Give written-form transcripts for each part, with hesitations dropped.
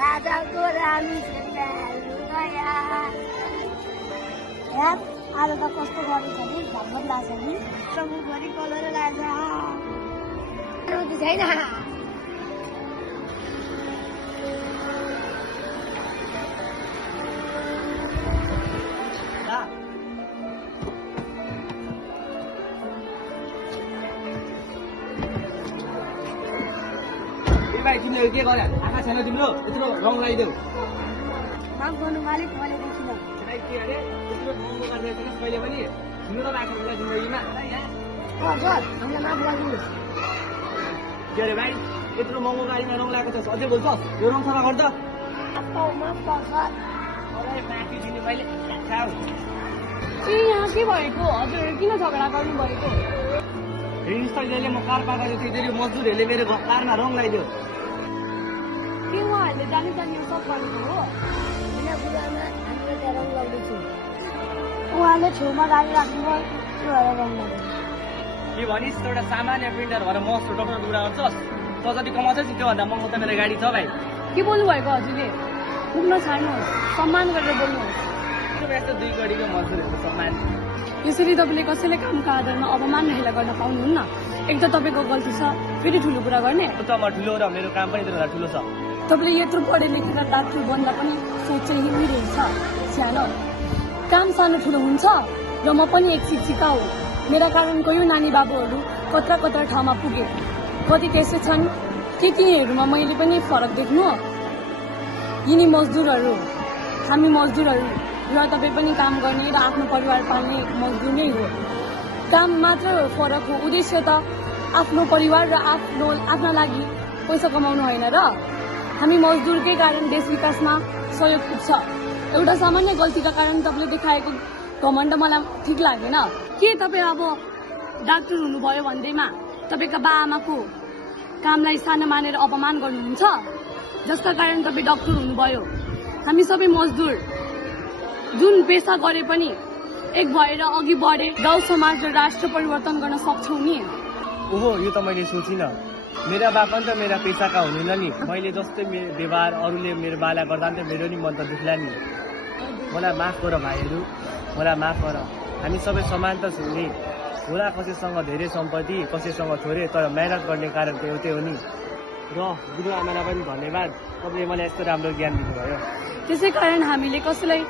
राजाको रानी यार आज त कस्तो गरेछ नि भगवत लाग्छ नि मुखभरि कलर लाग्छ छैन भाइ तिमीले के गरे आँखा छैन तिम्रो यत्रो रङ लगाइदेऊ माफ गर्नु मालिक मैले देखिनँ के अरे यत्रो महँगो गरेर छैन कहिले पनि तिम्रो त राख्नु होला जिन्दगीमा सर हामीलाई माफ गरिदिनुहोस् के अरे भाइ यत्रो महँगो गाडीमा रङ लगाएको छ अझै बोल्छ यो रङ सफा गर्छ माफ गर सर अरे माफी दिने मैले खाऊ यहाँ के भएको हजुर किन झगडा गर्नु भएको रिन्स्टरले म कार पाएको थिएँ मजदुरहरूले मेरो कारमा रङ लगाइदियो के उहाँहरूले जानी जानी सब गरेको हो बिना बुझामा हामीले त्यहाँ रङ लगाउँदैछु उहाँले छेउमा गाडी राख्नुभयो त्यो भएर रङ लगाउँदै के भनिस् एउटा सामान्य प्रिन्टर भएर म जस्तो डक्टर कुरा गर्छस् त जति कमाउँछस् त्योभन्दा महँगो त मेरो गाडी छ भाइ के बोल्नु भएको हजुरले पुग्न छाड्नुहोस् सम्मान गरेर बोल्नुहोस् यस्तो दुई गढीको मजदुरहरूको सम्मान यसरी तपाईँले कसैले कामको आधारमा अपमान हेला गर्न पाउनुहुन्न एक त तपाईँको गल्ती छ फेरि ठुलो कुरा गर्ने त म ठुलो र मेरो काम पनि त्योभन्दा ठुलो छ तपाईँले यत्रो पढे लेखेर डाक्टर बन्दा पनि सोच चाहिँ हिँडिरहेछ सानो काम सानो ठुलो हुन्छ र म पनि एक शिक्षिका हो मेरा कारण कयौँ नानी बाबुहरू कत्रा कत्रा ठाउँमा पुगे कति त्यसै छन् के तिनीहरूमा मैले पनि फरक देख्नु यिनी मजदुरहरू हामी मजदुरहरू र तपाईँ पनि काम गर्ने र आफ्नो परिवार पाल्ने मजदुर नै हो काम मात्र फरक हो उद्देश्य त आफ्नो परिवार र आफ्ना लागि पैसा कमाउनु होइन र हामी मजदुरकै कारण देश विकासमा सहयोग पुग्छ एउटा सामान्य गल्तीका कारण तपाईँले देखाएको घमण्ड मलाई ठिक लागेन के तपाईँ अब डाक्टर हुनुभयो भन्दैमा तपाईँका बाआमाको कामलाई सानो मानेर अपमान गर्नुहुन्छ जसका कारण तपाईँ डाक्टर हुनुभयो हामी सबै मजदुर जुन पेसा गरे पनि एक भएर अघि बढे गाउँ समाज र राष्ट्र परिवर्तन गर्न सक्छौँ नि ओहो यो त मैले सोचिनँ मेरा बापा त मेरा पेसाका हुनुहुन्न नि मैले जस्तै मेरो व्यवहार अरूले मेरो बाला गर्दा त मेरो नि मन त दुख्ला नि मलाई माफ गर भाइहरू मलाई माफ गर हामी सबै समान त छौँ नि होला कसैसँग धेरै सम्पत्ति कसैसँग थोरै तर मेहनत गर्ने कारण त एउटै हो नि र बुढो आमालाई पनि धन्यवाद तपाईँले मलाई यस्तो राम्रो ज्ञान दिनुभयो त्यसै कारण हामीले कसैलाई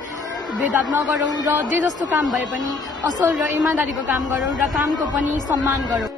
भेदभाव नगरौँ र जे जस्तो काम भए पनि असल र इमान्दारीको काम गरौँ र कामको पनि सम्मान गरौँ